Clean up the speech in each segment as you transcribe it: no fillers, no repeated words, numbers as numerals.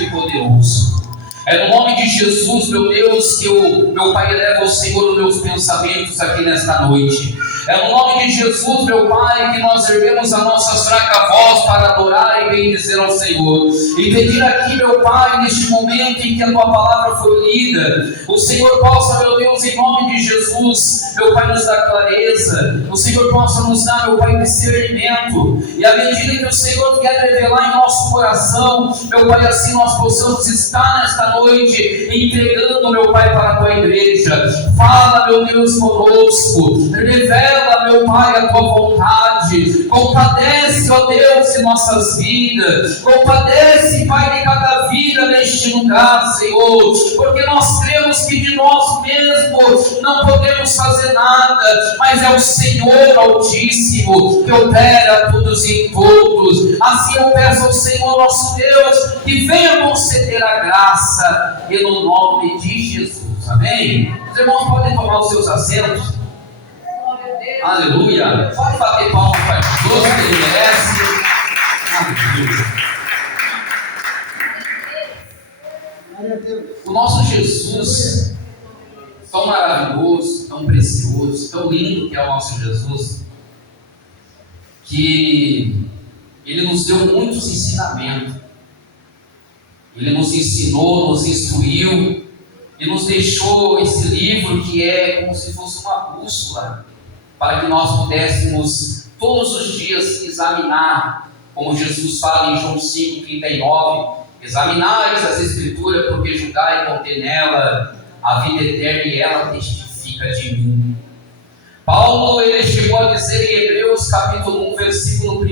forte e poderoso. É no nome de Jesus, meu Deus, que meu Pai, eleva o Senhor os meus pensamentos aqui nesta noite. É no nome de Jesus, meu Pai, que nós erguemos a nossa fraca voz para adorar e bendizer ao Senhor. E pedir aqui, meu Pai, neste momento em que a Tua palavra foi lida, o Senhor possa, meu Deus, em nome de Jesus, meu Pai, nos dar clareza. O Senhor possa nos dar, meu Pai, discernimento. E à medida que o Senhor quer revelar em nosso coração, meu Pai, assim nós possamos estar nesta noite entregando, meu Pai, para a Tua igreja. Fala, meu Deus, conosco. Revela, meu Pai, a Tua vontade. Compadece, ó Deus, em nossas vidas. Compadece, Pai, de cada vida neste lugar, Senhor. Porque nós cremos que de nós mesmos não podemos fazer nada, mas é o Senhor Altíssimo que opera todos e todos. Assim eu peço ao Senhor nosso Deus que venha conceder a graça e no nome de Jesus. Amém? Os irmãos podem tomar os seus assentos. Aleluia. Pode bater palmas para Jesus, que Ele merece. Aleluia. O nosso Jesus, tão maravilhoso, tão precioso, tão lindo que é o nosso Jesus, que Ele nos deu muitos ensinamentos. Ele nos ensinou, nos instruiu e nos deixou esse livro que é como se fosse uma bússola para que nós pudéssemos todos os dias examinar, como Jesus fala em João 5,39, examinais as Escrituras, porque julgai e contém nela a vida eterna e ela testifica de mim. Paulo, ele chegou a dizer em Hebreus capítulo 1, versículo 1,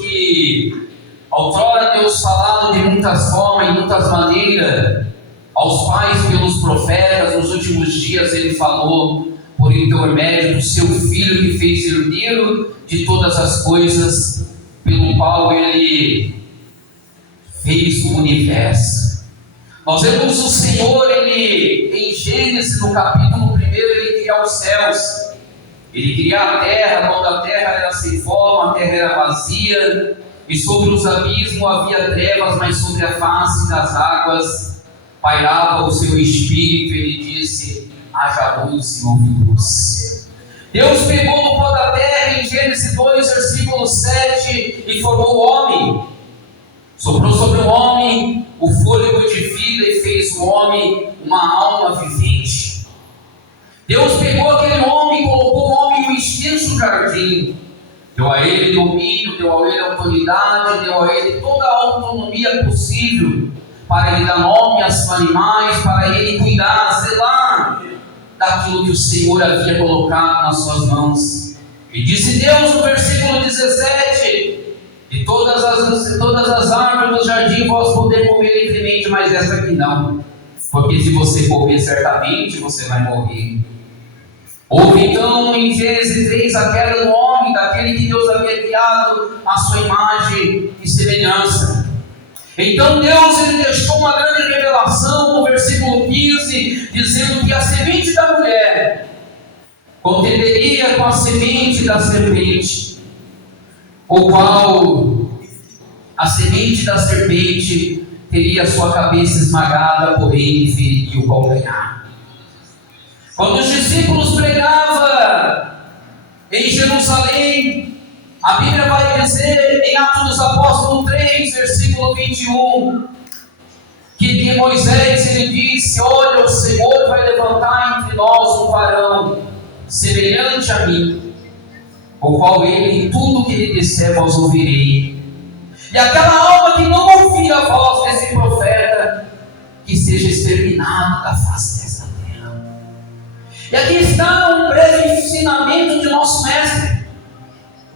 que outrora Deus falava de muitas formas, de muitas maneiras, aos pais pelos profetas. Nos últimos dias Ele falou por intermédio do Seu Filho, que fez herdeiro de todas as coisas, pelo qual Ele fez o universo. Nós vemos o Senhor, Ele, em Gênesis, no capítulo 1, Ele cria os céus. Ele cria a terra, quando a terra era sem forma, a terra era vazia, e sobre os abismos havia trevas, mas sobre a face das águas pairava o seu espírito. Ele disse: haja luz, e houve luz. Deus pegou no pó da terra, em Gênesis 2, versículo 7, e formou o homem. Soprou sobre o homem o fôlego de vida e fez o homem uma alma vivente. Deus pegou aquele homem e colocou o homem em um extenso jardim. Deu a ele domínio, deu a ele autoridade, deu a ele toda a autonomia possível para ele dar nome aos animais, para ele cuidar, zelar daquilo que o Senhor havia colocado nas suas mãos. E disse Deus no versículo 17: de todas as árvores do jardim vós podeis comer livremente, mas essa aqui não, porque se você comer certamente você vai morrer. Houve então em Gênesis 3 a queda do homem, daquele que Deus havia criado à sua imagem e semelhança. Então Deus, Ele deixou uma grande revelação no versículo 15, dizendo que a semente da mulher contenderia com a semente da serpente, o qual a semente da serpente teria a sua cabeça esmagada, porém feriria o calcanhar. Quando os discípulos pregavam em Jerusalém, a Bíblia vai dizer em Atos dos Apóstolos 3, versículo 21, que de Moisés ele disse: olha, o Senhor vai levantar entre nós um varão semelhante a mim, o qual ele, em tudo que ele disser, vós ouvirei. E aquela alma que não ouvir a voz desse profeta, que seja exterminado da face dessa terra. E aqui está um breve ensinamento de nosso mestre.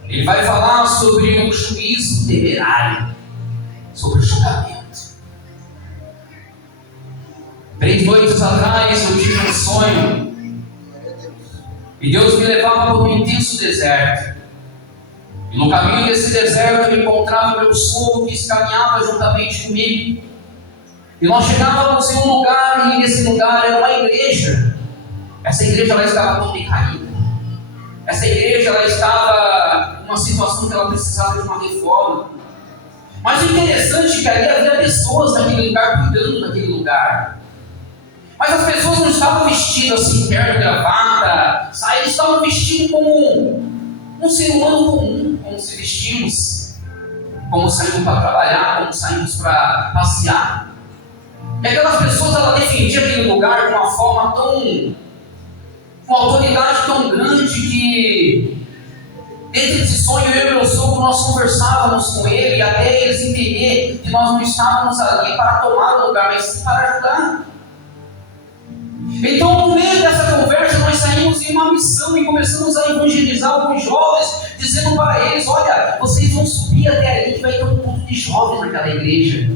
Ele vai falar sobre um juízo temerário, sobre o julgamento. 3 noites atrás eu tive um sonho, e Deus me levava para um intenso deserto. E no caminho desse deserto eu encontrava meu sogro que caminhava juntamente comigo. E nós chegávamos em um lugar, e esse lugar era uma igreja. Essa igreja ela estava toda decaída. Essa igreja ela estava em uma situação que ela precisava de uma reforma. Mas o interessante é que ali havia pessoas naquele lugar, cuidando daquele lugar. Mas as pessoas não estavam vestidas assim, terno, gravata, eles estavam vestidos como um ser humano comum, como se vestimos, como saímos para trabalhar, como saímos para passear. E aquelas pessoas, ela defendia aquele lugar de uma forma com uma autoridade tão grande que, dentro desse sonho, eu e meu sogro, nós conversávamos com ele, até eles entenderem que nós não estávamos ali para tomar o lugar, mas sim para ajudar. Então, no meio dessa conversa, nós saímos em uma missão e começamos a evangelizar alguns jovens, dizendo para eles: olha, vocês vão subir até ali que vai ter um culto de jovens naquela igreja.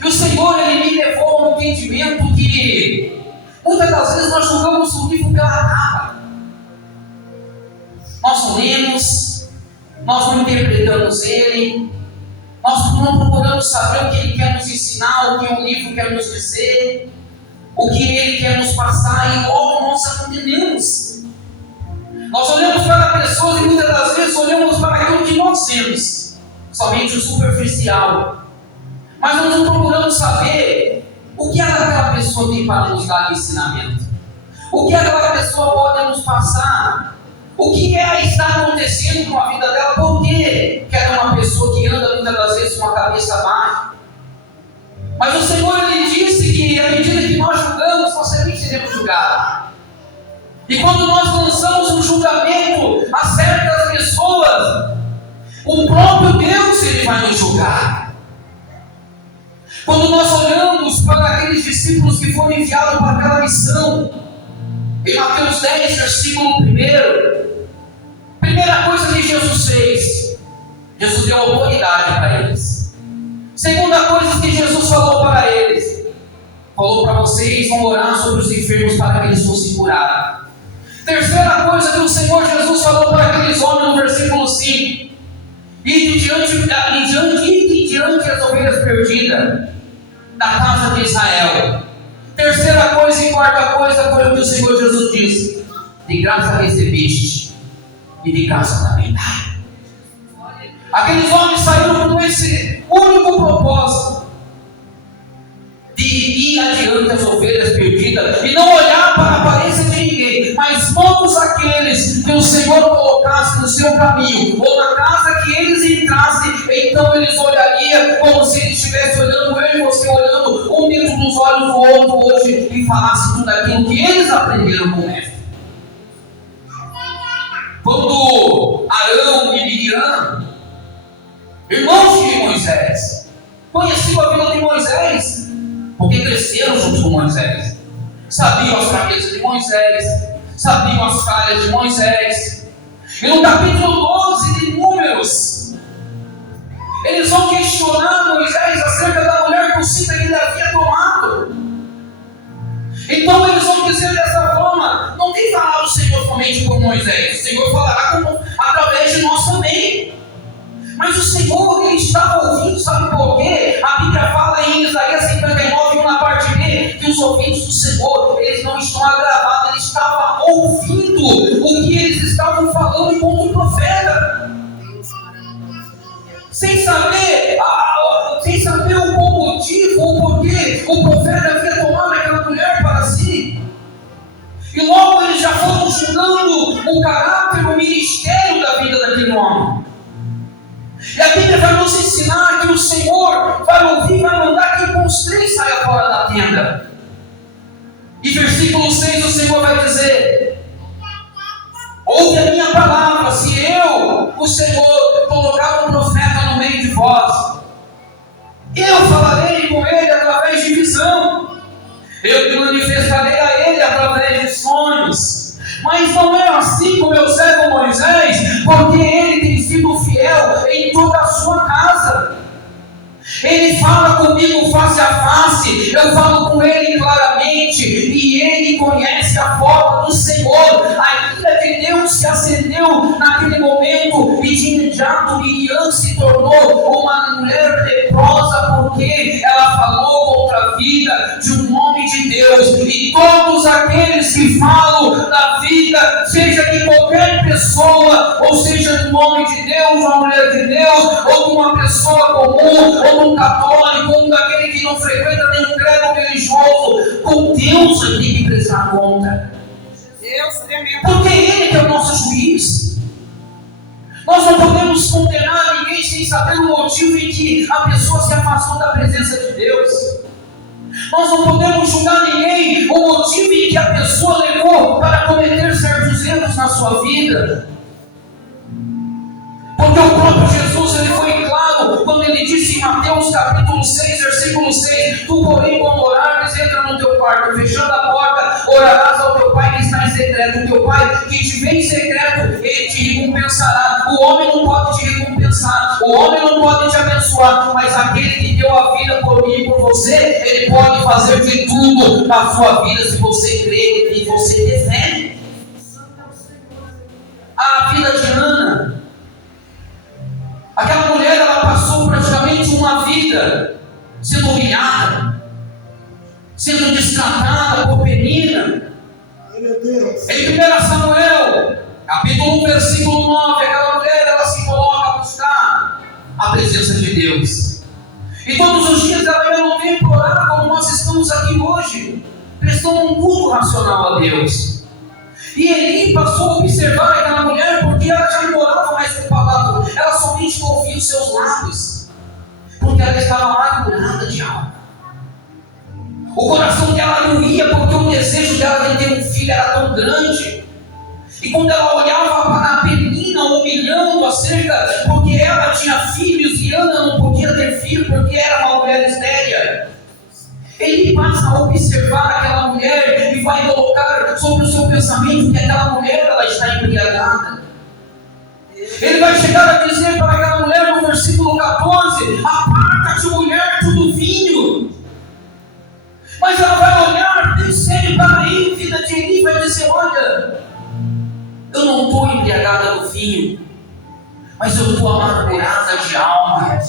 E o Senhor, Ele me levou ao entendimento que muitas das vezes nós jogamos o livro pela capa. Nós não lemos, nós não interpretamos ele, nós não procuramos saber o que ele quer nos ensinar, o que o livro quer nos dizer, o que ele quer nos passar, e logo nós aprendemos. Nós olhamos para pessoas e muitas das vezes olhamos para aquilo que nós temos, somente o superficial. Mas nós não procuramos saber o que aquela pessoa tem para nos dar de ensinamento, o que aquela pessoa pode nos passar, o que está acontecendo com a vida dela, por que era uma pessoa que anda muitas das vezes com a cabeça baixa. Mas o Senhor, Ele disse que à medida que nós julgamos, nós também seremos julgados. E quando nós lançamos um julgamento a certas pessoas, o próprio Deus, Ele vai nos julgar. Quando nós olhamos para aqueles discípulos que foram enviados para aquela missão, em Mateus 10, versículo 1, primeira coisa que Jesus fez, Jesus deu autoridade para eles. Segunda coisa que Jesus falou para eles, falou para vocês, vão orar sobre os enfermos para que eles fossem curados. Terceira coisa que o Senhor Jesus falou para aqueles homens no versículo 5, e diante as ovelhas perdidas da casa de Israel. Terceira coisa e quarta coisa foi o que o Senhor Jesus disse: de graça recebeste e de graça também dá. Aqueles homens saíram com esse único propósito de ir adiante as ovelhas perdidas e não olhar para a aparência de ninguém, mas todos aqueles que o Senhor colocasse no seu caminho ou na casa que eles entrassem, então eles olhariam como se eles estivessem olhando, eu e você olhando um dentro dos olhos do outro hoje, e falassem tudo aquilo que eles aprenderam com o mestre. Quando Arão e Miriam, irmãos de Moisés, conheciam a vida de Moisés, porque cresceram junto com Moisés, sabiam as fraquezas de Moisés, sabiam as falhas de Moisés. E no capítulo 12 de Números, eles vão questionar Moisés acerca da mulher cocida que ele havia tomado. Então eles vão dizer dessa forma: não tem falado o Senhor somente por Moisés, o Senhor falará através de nós também. Mas o Senhor, Ele estava ouvindo, sabe por quê? A Bíblia fala em Isaías 59, na parte B, que os ouvidos do Senhor, eles não estão agravados, Ele estava ouvindo o que eles estavam falando contra o profeta. Sem saber o motivo, o porquê o profeta havia tomado aquela mulher para si. E logo eles já foram julgando o caráter, o ministério da vida daquele homem. E a Bíblia vai nos ensinar que o Senhor vai ouvir e vai mandar que os três saiam fora da tenda. E versículo 6 o Senhor vai dizer: ouve a minha palavra, se eu, o Senhor, colocar um profeta no meio de vós, eu falarei com ele através de visão, eu me manifestarei a ele através de sonhos. Mas não é assim com meu servo Moisés, porque ele tem sido fiel em toda a sua casa. Ele fala comigo face a face, eu falo com ele claramente, e ele conhece a forma do Senhor. A ira de Deus se acendeu naquele momento, e de imediato Miriam se tornou uma mulher leprosa, porque ela falou contra a vida de um homem de Deus. E todos aqueles que falam da vida, seja de qualquer pessoa, pessoa, ou seja, de um homem de Deus, uma mulher de Deus, ou de uma pessoa comum, ou de um católico, ou daquele que não frequenta nenhum credo religioso, com Deus eu tenho que prestar conta. Porque Ele que é o nosso juiz. Nós não podemos condenar ninguém sem saber o motivo em que a pessoa se afastou da presença de Deus. Nós não podemos julgar ninguém o motivo em que a pessoa levou para cometer certos erros na sua vida. Porque o próprio Jesus, ele foi claro quando ele disse em Mateus capítulo 6, versículo 6: Tu, porém, quando orares, entra no teu quarto, fechando a porta, orarás ao teu Pai que está em secreto. O teu Pai que te vê em secreto, Ele te recompensará. O homem não pode te recompensar, o homem não pode te abençoar, mas aquele que deu a vida por mim e por você, Ele pode fazer de tudo na sua vida, se você crê e você ter fé. A vida de Ana, aquela mulher, ela passou praticamente uma vida sendo humilhada, sendo destratada por Penina. Em 1 Samuel, capítulo 1, versículo 9, aquela mulher, ela se coloca a buscar a presença de Deus. E todos os dias ela ia no templo orar, como nós estamos aqui hoje, prestando um culto racional a Deus. E Eli passou a observar aquela mulher, porque ela já não orava mais com palavra, ela somente ouvia os seus lábios, porque ela estava amargurada de alma. O coração dela não ia, porque o desejo dela de ter um filho era tão grande. E quando ela olhava para a Penina, humilhando acerca, porque ela tinha filhos e Ana não podia ter filho, porque era uma mulher estéril, ele passa a observar aquela mulher e vai colocar sobre o seu pensamento que aquela mulher, ela está embriagada. Ele vai chegar a dizer para aquela mulher no versículo 14: aparta-te, mulher, do vinho. Mas ela vai olhar bem sério para a vida de Eli e vai dizer: olha, eu não estou embriagada do vinho, mas eu estou amargurada de alma.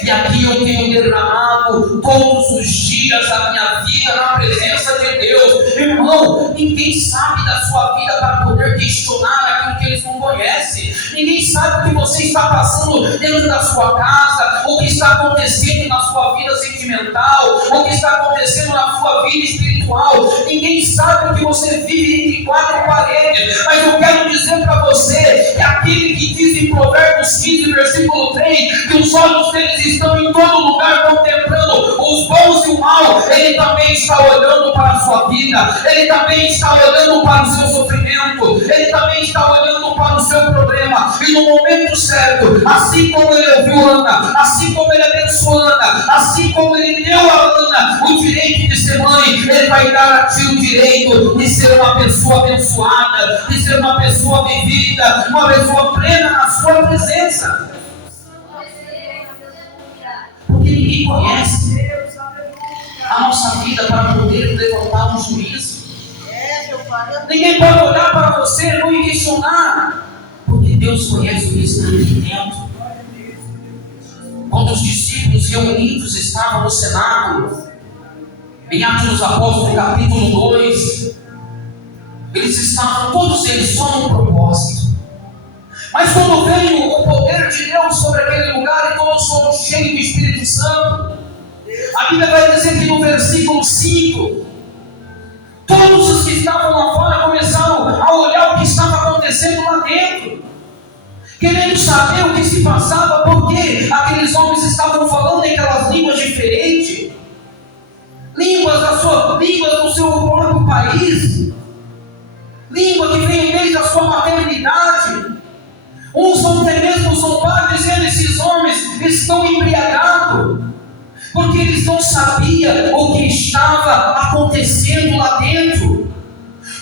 E aqui eu tenho derramado todos os dias a minha vida na presença de Deus. Irmão, ninguém sabe da sua vida para poder questionar aquilo que eles não conhecem. Ninguém sabe o que você está passando dentro da sua casa, o que está acontecendo na sua vida sentimental, o que está acontecendo na sua vida espiritual. Ninguém sabe o que você vive entre quatro paredes. Mas eu quero dizer para você que aquele que diz em Provérbios 15, versículo 3, que os olhos deles estão em todo lugar contemplando os bons e o mal, Ele também está olhando para a sua vida, Ele também está olhando para o seu sofrimento, Ele também está olhando para o seu problema, e no momento certo, assim como Ele ouviu Ana, assim como Ele abençoou Ana, assim como Ele deu a Ana o direito de ser mãe, Ele vai dar a ti o direito de ser uma pessoa abençoada, de ser uma pessoa vivida, uma pessoa plena na sua presença. Porque ninguém conhece a nossa vida para poder levantar um juízo. Ninguém pode olhar para você e questionar, porque Deus conhece o que está aqui dentro. Quando os discípulos reunidos estavam no cenáculo, em Atos dos Apóstolos, capítulo 2, eles estavam, todos eles, só num propósito. Mas quando veio o poder de Deus sobre aquele lugar e todos foram cheios do Espírito Santo, a Bíblia vai dizer que no versículo 5, todos os que estavam lá fora começaram a olhar o que estava acontecendo lá dentro, querendo saber o que se passava, porque aqueles homens estavam falando em aquelas línguas diferentes, línguas do seu próprio país, língua que vem desde a sua maternidade. Uns vão até mesmo zombar, dizendo: esses homens estão embriagados, porque eles não sabiam o que estava acontecendo lá dentro.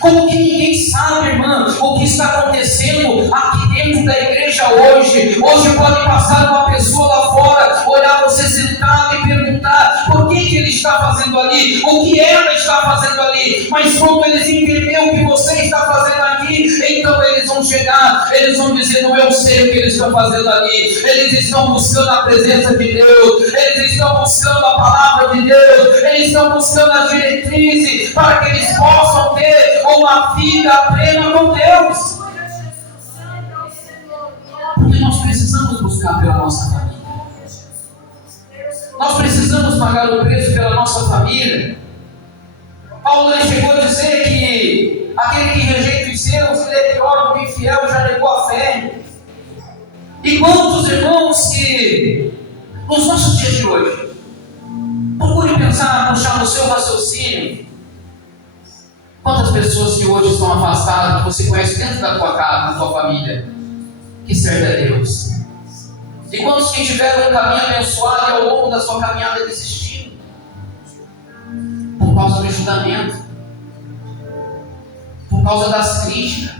Como que ninguém sabe, irmã, o que está acontecendo aqui dentro da igreja hoje. Hoje pode passar uma pessoa lá fora, olhar você sentado e perguntar por que ele está fazendo ali, o que ela está fazendo ali. Mas quando eles entenderem o que você está fazendo aqui, então eles vão chegar, eles vão dizer: não, eu sei o que eles estão fazendo ali. Eles estão buscando a presença de Deus, eles estão buscando a palavra de Deus, eles estão buscando as diretrizes para que eles possam ter uma vida plena com Deus. nossa família. Nós precisamos pagar o preço pela nossa família. Paulo ele chegou a dizer que aquele que rejeita os seus, ele é pior do que infiel, já negou a fé. E quantos irmãos que, nos nossos dias de hoje, procure pensar, puxar no seu raciocínio, quantas pessoas que hoje estão afastadas, que você conhece dentro da tua casa, da tua família, que serve a Deus? E quantos que tiveram um caminho abençoado e ao longo da sua caminhada desistiram? Por causa do julgamento, por causa das críticas,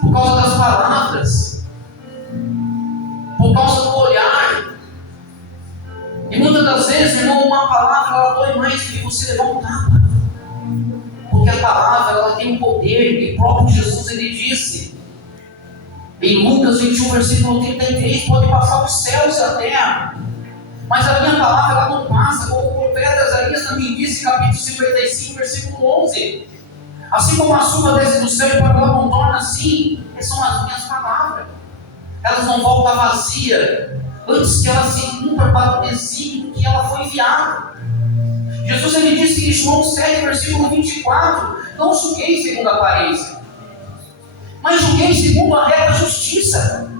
por causa das palavras, por causa do olhar. E muitas das vezes, irmão, uma palavra ela dói mais do que você levar um tapa. Porque a palavra ela tem um poder, e o próprio Jesus ele disse, em Lucas 21, versículo 33, pode passar os céus e a terra, mas a minha palavra ela não passa, como o profeta Isaías também disse, capítulo 55, versículo 11. Assim como a chuva desce do céu e para lá não torna assim, são as minhas palavras. Elas não voltam vazia, antes que ela se cumpra para o desígnio que ela foi enviada. Jesus ele disse em João 7, versículo 24, não julguei segundo a aparência, mas julguei segundo a reta justiça.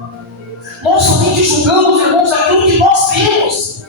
Nós somente julgamos, irmãos, aquilo que nós vemos.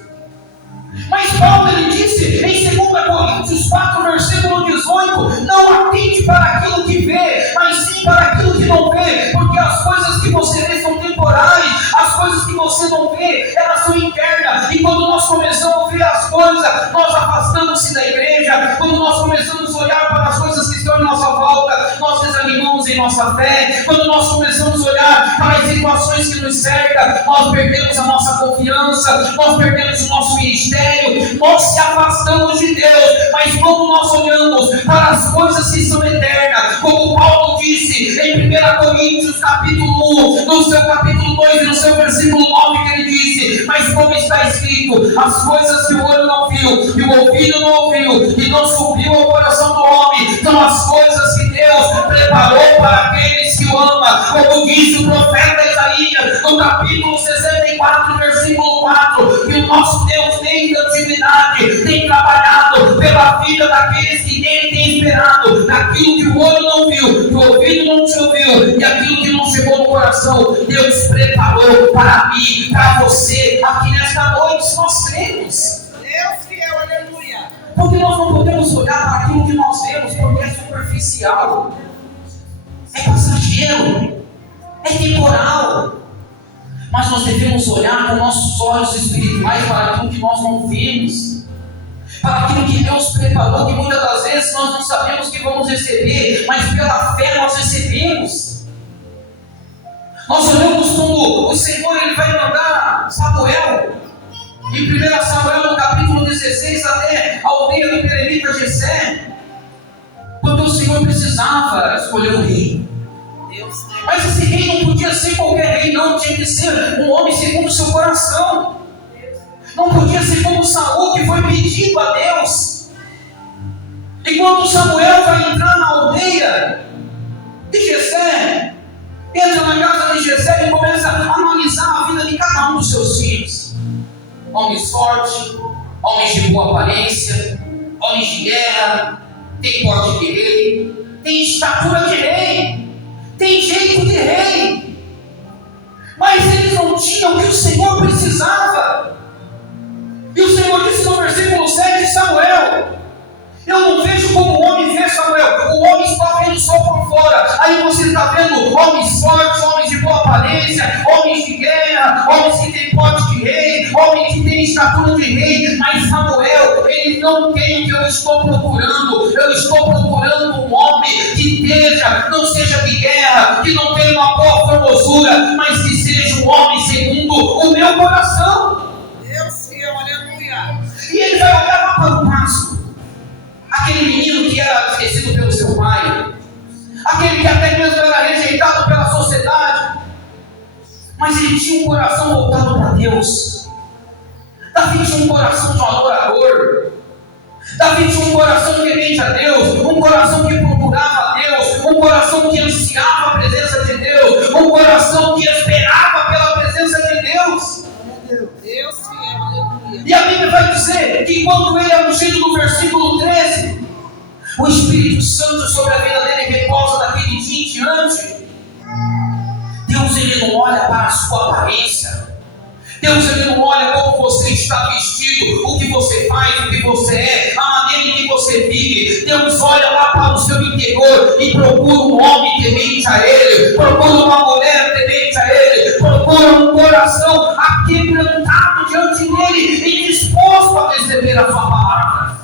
Mas Paulo ele disse em 2 Coríntios 4, versículo 18, não atente para aquilo que vê, mas sim para aquilo que não vê, porque as coisas que você vê são temporais, as coisas que você não vê, elas são internas, e quando nós começamos a ver as coisas, nós afastamos-se da igreja. Quando nós começamos a olhar para as coisas que estão em nossa volta, nós desanimamos em nossa fé. Quando nós começamos a olhar para as situações que nos cercam, nós perdemos a nossa confiança, nós perdemos o nosso ministério, nós se afastamos de Deus. Mas quando nós olhamos para as coisas que são eternas, como Paulo disse em 1 Coríntios capítulo 1, no seu capítulo 2 e no seu versículo 9, que ele disse, mas como está escrito, as coisas que o olho não viu, e o ouvido não ouviu, e não subiu ao coração do homem, são as coisas que Deus preparou para aqueles que o amam, como disse o profeta Isaías, no capítulo 64, versículo 4, que o nosso Deus desde a antiguidade tem trabalhado pela vida daqueles que nele têm esperado, daquilo que o olho não viu, que o ouvido não te ouviu, e aquilo que não chegou no coração, Deus preparou para mim, para você, aqui nesta noite, nós cremos. Deus fiel, aleluia. Porque nós não podemos olhar para aquilo que nós vemos, porque é superficial, é passageiro, é temporal. Mas nós devemos olhar com nossos olhos espirituais para aquilo que nós não vemos, para aquilo que Deus preparou, que muitas das vezes nós não sabemos que vamos receber, mas pela fé nós recebemos. Nós olhamos como o Senhor ele vai mandar Samuel, em 1 Samuel no capítulo 16, até a aldeia do Peremita Jessé, quando o Senhor precisava escolher um rei. Mas esse rei não podia ser qualquer rei, não, tinha que ser um homem segundo o seu coração. Não podia ser como Saul, que foi pedido a Deus. E quando Samuel vai entrar na aldeia de Jessé, entra na casa de Jessé e começa a analisar a vida de cada um dos seus filhos. Homens fortes, homens de boa aparência, homens de guerra, tem porte de rei, tem estatura de rei, tem jeito de rei, mas eles não tinham o que o Senhor precisava. E o Senhor disse no versículo 7, Samuel, eu não vejo como o homem vê, Samuel, o homem está vendo só por fora. Aí você está vendo homens fortes, homens de boa aparência, homens de guerra, homens que têm porte de rei, homens que têm estatura de rei, mas Samuel, ele não tem o que eu estou procurando. Eu estou procurando um homem que não seja de guerra, que não tenha uma boa formosura, mas que seja um homem segundo o meu coração. Deus fiel, aleluia. E ele vai olhar lá para o pasto, aquele menino que era esquecido pelo seu pai, aquele que até mesmo era rejeitado pela sociedade, mas ele tinha um coração voltado para Deus. Davi tinha um coração de um adorador. Davi tinha um coração temente a Deus, um coração que procurava a Deus, um coração que ansiava a presença de Deus, um coração que esperava pela presença de E a Bíblia vai dizer que quando ele é ungido no versículo 13, o Espírito Santo sobre a vida dele repousa daquele dia em diante. Deus, ele não olha para a sua aparência. Deus, ele não olha como você está vestido, o que você faz, o que você é, a maneira em que você vive. Deus olha lá para o seu interior e procura um homem temente a Ele, procura uma mulher temente a Ele, procura um coração aquebrantado diante dEle e disposto a receber a sua palavra.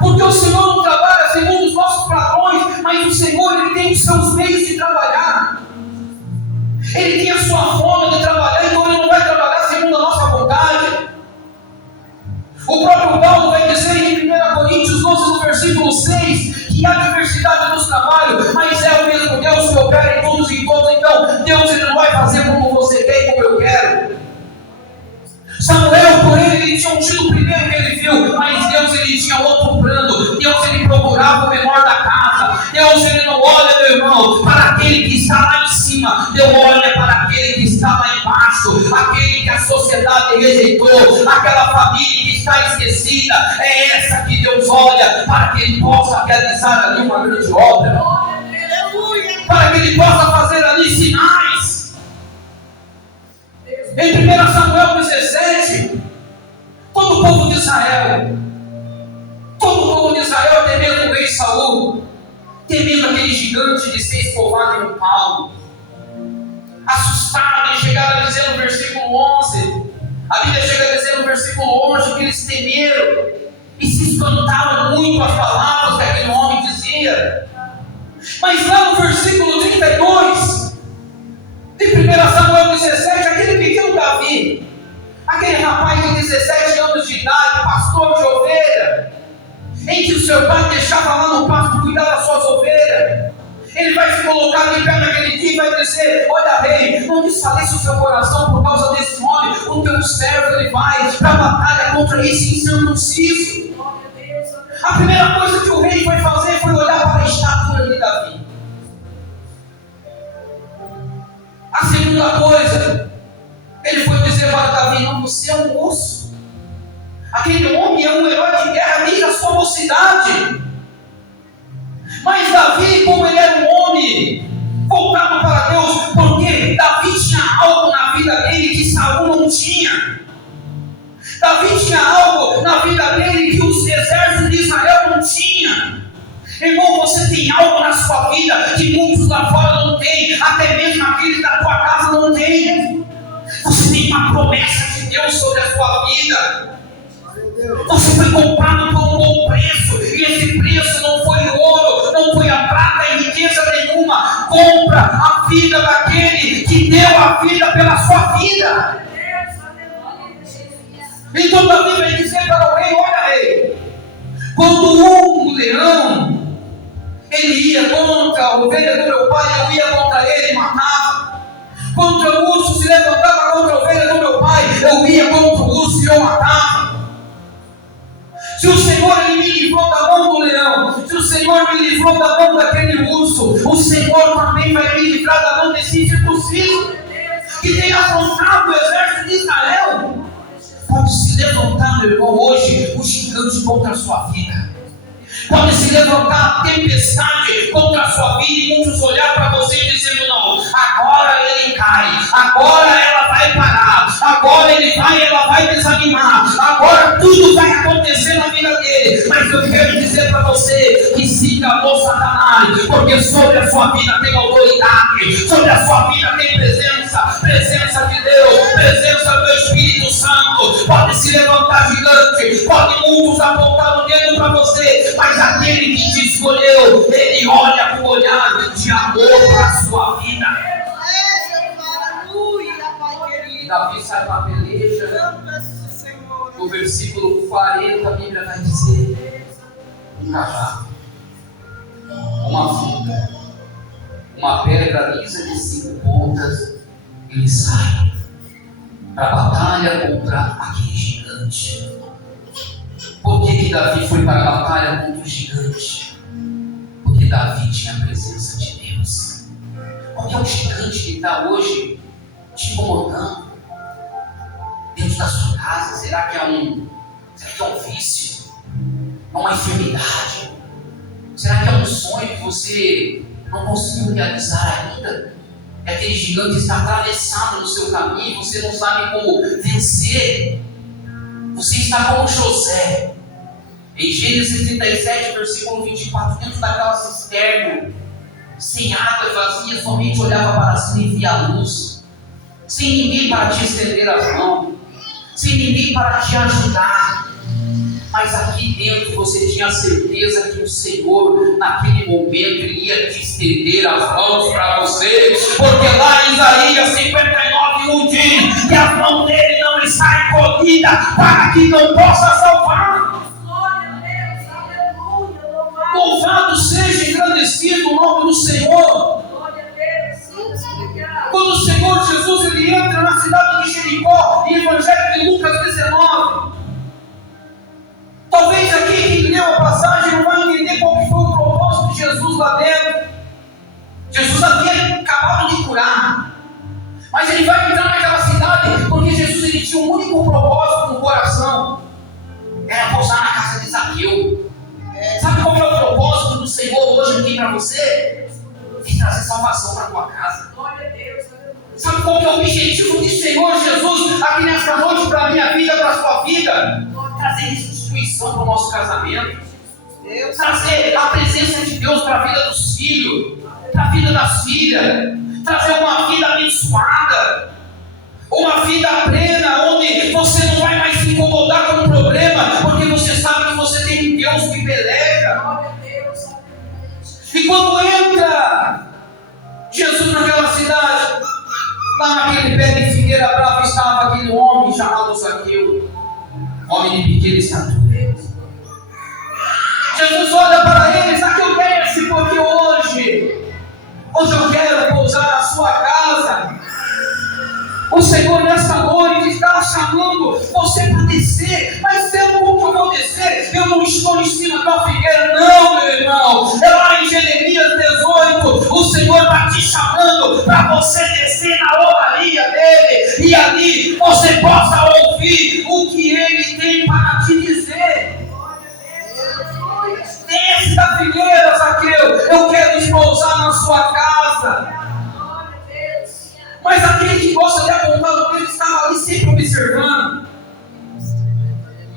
Porque o Senhor não trabalha segundo os nossos padrões, mas o Senhor, ele tem os seus meios de trabalhar. Ele tem a sua forma de trabalhar, então ele não vai trabalhar segundo a nossa vontade. O próprio Paulo vai dizer em 1 Coríntios 12, no versículo 6, que há diversidade nos trabalhos, mas é o mesmo Deus que opera em todos e todos. Então, Deus, ele não vai fazer como você quer e como eu quero. Samuel, por ele tinha ungido o primeiro que ele viu, mas Deus, ele tinha outro plano. Deus, ele procurava o menor da casa. Deus, ele não olha, meu irmão, para aquele que está lá em cima. Deus olha para aquele que está lá embaixo, aquele que a sociedade rejeitou, aquela família que está esquecida. É essa que Deus olha, para que ele possa realizar ali uma grande obra, para que ele possa fazer ali sinais. Em 1 Samuel 17, todo o povo de Israel temendo o rei Saul, temendo aquele gigante de 6 povadas em um palmo, assustado, eles chegaram a dizer no versículo 11, a Bíblia chega a dizer no versículo 11 que eles temeram e se espantaram muito as palavras que aquele homem dizia. Mas lá no versículo 32 de 1 Samuel 17, aquele pequeno Davi, aquele rapaz de 17 anos de idade, pastor de ovelha, em que o seu pai deixava lá no pasto cuidar das suas ovelhas, ele vai se colocar de pé naquele dia e vai dizer: olha, rei, não desfaleça o seu coração por causa desse homem, o teu servo ele vai para a batalha contra esse incircunciso. A primeira coisa que o rei foi fazer foi olhar para a estatura de Davi. A segunda coisa, ele foi dizer para Davi: não, você é um moço. Aquele homem é um herói de guerra desde a sua mocidade. Mas Davi, como ele era um homem voltado para Deus, porque Davi tinha algo na vida dele que Saul não tinha. Davi tinha algo na vida dele que os exércitos de Israel não tinham. Irmão, você tem algo na sua vida que muitos lá fora não têm, até mesmo aqueles da tua casa não têm. Você tem uma promessa de Deus sobre a sua vida. Você foi comprado por um bom preço, e esse preço não foi ouro, não foi a prata e riqueza nenhuma. Compra a vida daquele que deu a vida pela sua vida. Então Davi vai dizer para o rei: olha, rei, quando um leão ele ia contra a ovelha do meu pai, eu ia contra ele e matava. Contra o urso se levantava contra a ovelha do meu pai, eu ia contra o urso e eu matava. Se o Senhor ele me livrou da mão do leão, se o Senhor me livrou da mão daquele urso, o Senhor também vai me livrar da mão desse incircunciso que tem afrontado o exército de Israel. Pode se levantar, meu irmão, hoje o gigante contra a sua vida. Pode se levantar a tempestade contra a sua vida e muitos olhar para você e dizer: não, agora ele cai, agora ela vai parar, agora ela vai desanimar, agora tudo vai acontecer na vida dele. Mas eu quero dizer para você que se enganou Satanás, porque sobre a sua vida tem autoridade, sobre a sua vida tem presença de Deus, presença do Espírito Santo. Pode se levantar gigante, pode muitos apontar o dedo para você, mas aquele que te escolheu, ele olha com o olhar de amor para a sua vida. Davi sai para a peleja. No versículo 40 a Bíblia vai dizer: um cajado, uma funda, uma pedra lisa de 5 pontas, ele sai para a batalha contra aquele gigante. Por que Davi foi para a batalha contra o gigante? Porque Davi tinha a presença de Deus. Porque é o gigante que está hoje te incomodando. da sua casa? Será que é um vício? É uma enfermidade? Será que é um sonho que você não conseguiu realizar ainda? É aquele gigante que está atravessado no seu caminho, você não sabe como vencer. Você está como José. Em Gênesis 37, versículo 24, dentro daquela cisterna, sem água e vazia, somente olhava para cima e via a luz. Sem ninguém para te estender as mãos, sem ninguém para te ajudar. Mas aqui dentro você tinha certeza que o Senhor, naquele momento, iria te estender as mãos para você, porque lá em Isaías 59:1 diz que a mão dele não está encolhida para que não possa salvar. Louvado seja, engrandecido o nome do Senhor. Quando o Senhor Jesus ele entra na cidade de Jericó, em Evangelho de Lucas 19, talvez aqui quem leu a passagem não vai entender qual que foi o propósito de Jesus lá dentro. Jesus havia acabado de curar, mas ele vai entrar naquela cidade porque Jesus ele tinha um único propósito no coração: era pousar na casa de Zaqueu. Sabe qual é o propósito do Senhor hoje aqui para você? Vem trazer salvação para a tua casa. Sabe qual é o objetivo do Senhor Jesus aqui nesta noite para a minha vida, para a sua vida? Trazer restituição para o nosso casamento, trazer a presença de Deus para a vida dos filhos, para a vida das filhas, trazer uma vida abençoada, uma vida plena, onde você não vai mais se incomodar com o problema, porque você sabe que você tem um Deus que peleja. E quando entra Jesus naquela cidade, lá naquele pé de figueira brava estava aquele homem chamado Zaqueu, homem de pequena estatura. Jesus olha para ele: Zaqueu, desce, porque hoje eu quero pousar na sua casa. O Senhor nesta noite está chamando você para descer. Mas como que eu vou descer? Eu não estou em cima da figueira, não, meu irmão. É lá em Jeremias 18, o Senhor está te chamando para você descer na oraria dele, e ali você possa ouvir o que ele tem para te dizer. Desce da figueira, Zaqueu, eu quero pousar na sua casa. Mas aquele que gosta de apontar o dedo estava ali sempre observando.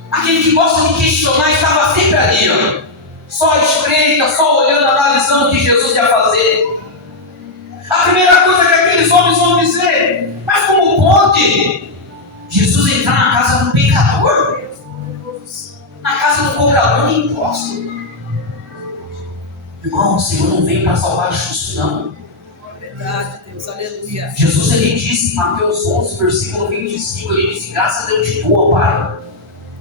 Aquele que gosta de questionar estava sempre ali, ó, só espreita, só olhando, analisando o que Jesus ia fazer. A primeira coisa que aqueles homens vão dizer: mas como pode Jesus entrar na casa do pecador? Na casa do cobrador de imposto? Irmão, o Senhor não veio para salvar justo, não. Verdade, Deus, aleluia. Jesus ele disse em Mateus 11, versículo 25, ele disse: graças eu te dou, Pai,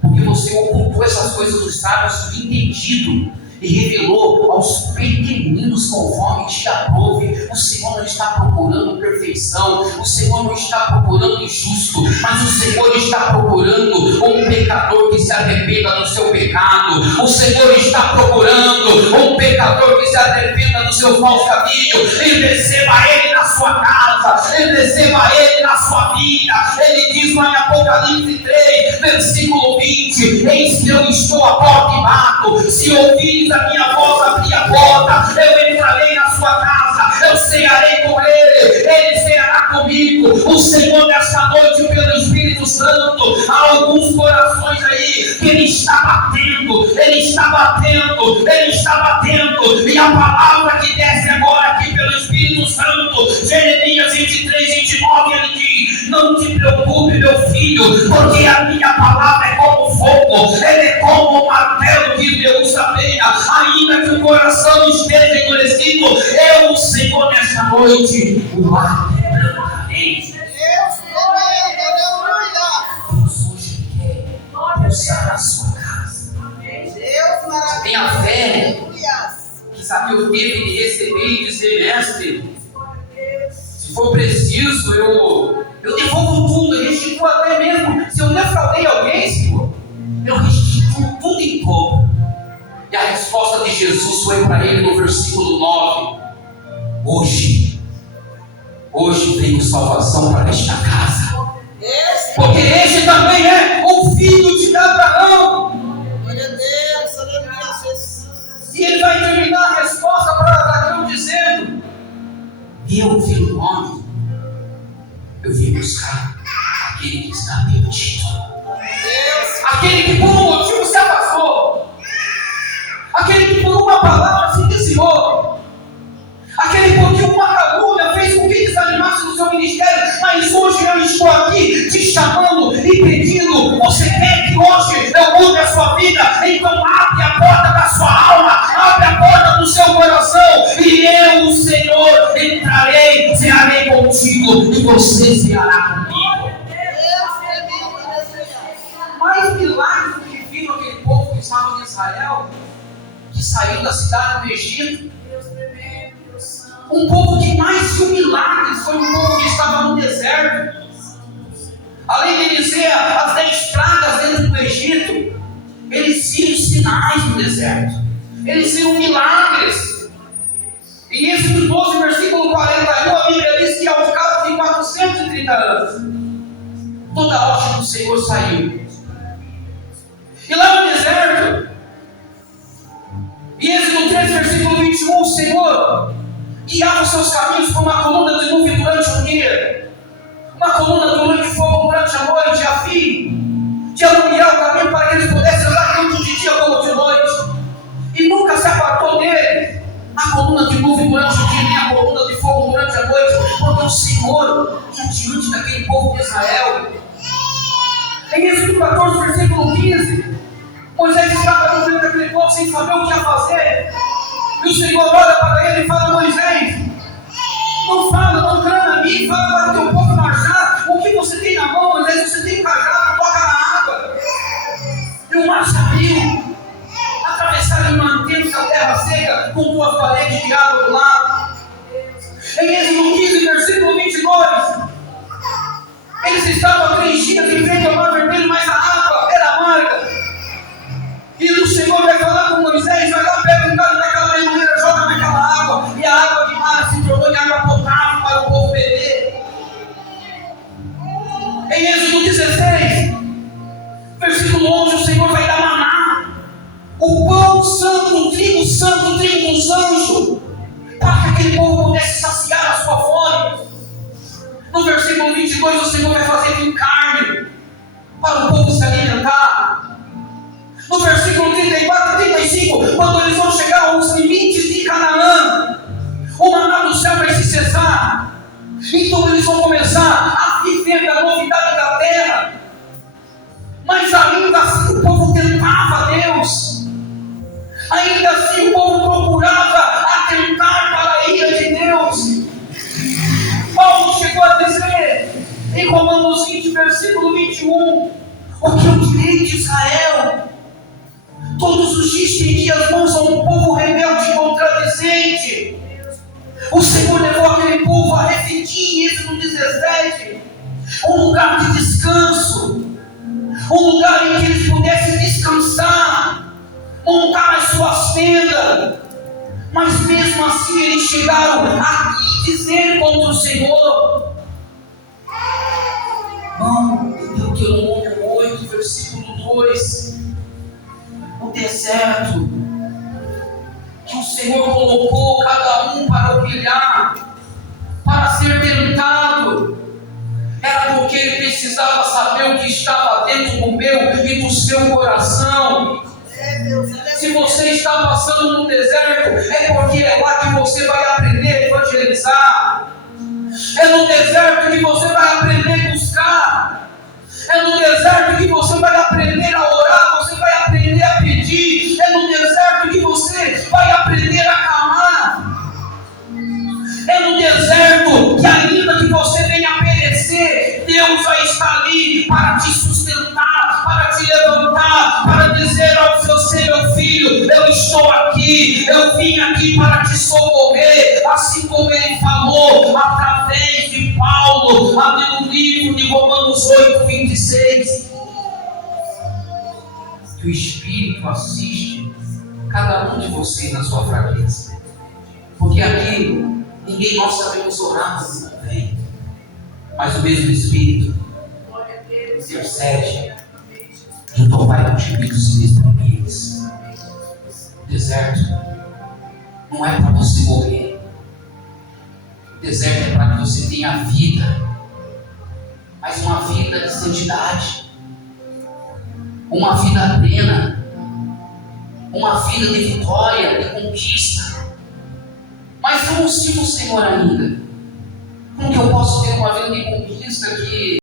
porque você ocultou essas coisas dos sábios do entendido e revelou aos pequeninos conforme te aprove. O Senhor não está procurando perfeição, o Senhor não está procurando injusto, mas o Senhor está procurando um pecador que se arrependa do seu pecado. O Senhor está procurando um pecador que se arrependa do seu mau caminho e receba Ele na sua casa, Ele receba Ele na sua vida. Ele diz lá em Apocalipse 3, versículo 20: eis que eu estou à porta e bato, se ouvires a minha voz abrir a porta, eu entrarei na sua casa, eu cearei com ele ceará comigo. O Senhor nesta noite, pelo Espírito Santo, há alguns corações aí que Ele está batendo, Ele está batendo, Ele está batendo, e a palavra que desce agora aqui pelo Espírito Santo, Jeremias 23, 29, ele diz: não te preocupe, meu filho, porque a minha palavra é como fogo, ele é como um martelo que Deus apeia, ainda que o coração esteja endurecido, eu, o Senhor, nesta noite, o arrebentarei. Deus hoje quer pousar na sua casa. Você tem a fé que Zaqueu teve de receber e dizer: mestre, se for preciso, eu devolvo tudo, eu restituo até mesmo. Se eu defraudei alguém, Senhor, eu restituo tudo em dobro. E a resposta de Jesus foi para ele no versículo 9: hoje veio salvação para esta casa. Porque esse também é o filho de Abraão. Glória a Deus, aleluia, Jesus. E ele vai terminar a resposta para Zaqueu dizendo: eu, filho do homem, eu vim buscar aquele que está perdido, aquele que por um motivo se afastou, aquele que por uma palavra se desviou, aquele que por uma calúnia fez com que desanimasse no seu ministério. Mas hoje eu estou aqui te chamando e pedindo: você quer que hoje eu mude a sua vida? Então abre a porta da sua alma, abre a porta do seu coração, e eu, o Senhor, entrarei, cearei contigo, e você ceará comigo. Mais milagres do que viram aquele povo que estava em Israel, que saiu da cidade do Egito. Um povo que mais viu milagres foi um povo que estava no deserto. Além de dizer as 10 pragas dentro do Egito, eles viram sinais no deserto, eles viram milagres. Em Êxodo 12, versículo 41, a Bíblia diz que ao cabo de 430 anos, toda a rocha do Senhor saiu. E lá no deserto, em Êxodo 3, versículo 21, o Senhor guiava os seus caminhos com uma coluna de nuvem durante o dia, uma coluna de fogo durante a noite, a fim de iluminar o caminho para que eles pudessem andar tanto de dia como de noite. E nunca se apartou dele a coluna de nuvem durante o dia, nem a coluna de fogo durante a noite, porque o Senhor ia diante daquele povo de Israel. Em Êxodo 14, versículo 15, Moisés estava no meio daquele povo sem saber o que ia fazer. E o Senhor olha para ele e fala: Moisés, não fala, não clama a mim, fala para o teu povo marchar. O que você tem na mão, Moisés? Você tem um cajado, toca na água. E o mar se abriu, atravessaram e mantendo-se a terra seca, com 2 paredes de água do lado. Em Êxodo 15, versículo 22, eles estavam 3 dias em frente ao mar vermelho, mas a água era amarga. E o Senhor vai falar com Moisés: vai lá, pega um galho daquela meloeira, joga naquela água, e a água de mar se tornou em água potável para o povo beber. Em Êxodo 16, versículo 11, o Senhor vai dar maná, o pão santo, o trigo dos anjos, para que aquele povo pudesse saciar a sua fome. No versículo 22, o Senhor vai fazer vir carne para o povo se alimentar. No versículo 34 e 35, quando eles vão chegar aos limites de Canaã, o maná do céu vai se cessar. Então eles vão começar a viver da novidade da terra. Mas ainda assim o povo tentava a Deus. Ainda assim o povo procurava atentar para a ira de Deus. Paulo chegou a dizer em Romanos 20, versículo 21, o que eu direi de Israel? Todos os dias estendia as mãos a um povo rebelde e contradizente. O Senhor levou aquele povo a Refidim, isso no 17, um lugar de descanso, um lugar em que eles pudessem descansar, montar as suas tendas. Mas mesmo assim eles chegaram a dizer contra o Senhor. Não, Deuteronômio 8, versículo 2, o deserto que o Senhor colocou cada um para brilhar, para ser tentado, era porque ele precisava saber o que estava dentro do meu e do seu coração. Se você está passando no deserto, é porque é lá que você vai aprender a evangelizar. É no deserto que você vai aprender a buscar. É no deserto que você vai aprender a orar, você vai aprender a pedir. É no deserto que você vai aprender a clamar. É no deserto que, ainda que você venha a perecer, Deus vai estar ali para te sustentar, para te levantar, para dizer ao você: meu filho, eu estou aqui, eu vim aqui para te socorrer, assim como ele falou através de Paulo, ali no livro de Romanos 8, 26. Que o Espírito assiste cada um de vocês na sua fraqueza, porque aqui ninguém nós sabemos orar como convém, mas o mesmo Espírito cede. E o teu Pai multiplica os filhos primeiros. O deserto não é para você morrer. O deserto é para que você tenha vida, mas uma vida de santidade, uma vida plena, uma vida de vitória, de conquista. Mas eu não sirvo o Senhor ainda. Como que eu posso ter uma vida de conquista que